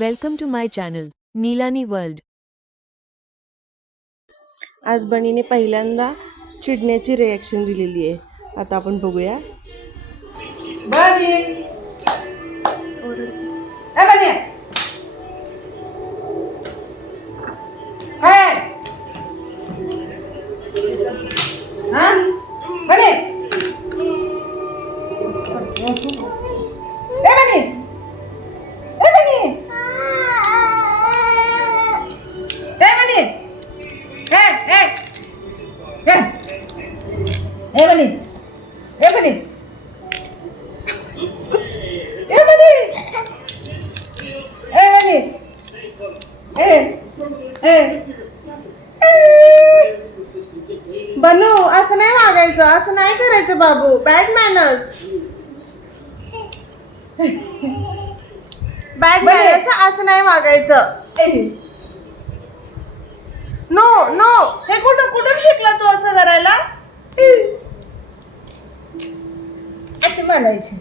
Welcome to my channel, Neelani World. आज बनीने पहिल्यांदा चिडण्याची reaction दिलेली आहे. आता आपण बघूया. बनी ए बनी काय हा बनी ए बनी ए बनी ए बनी ए बनी ए बनी बनू असं नाही वागायचं, असं नाही करायचं बाबू. Bad manners, bad manners. असं नाही वागायचं. नो नो, हे कुठून शिकला तू असं करायला? अच्छा म्हणायची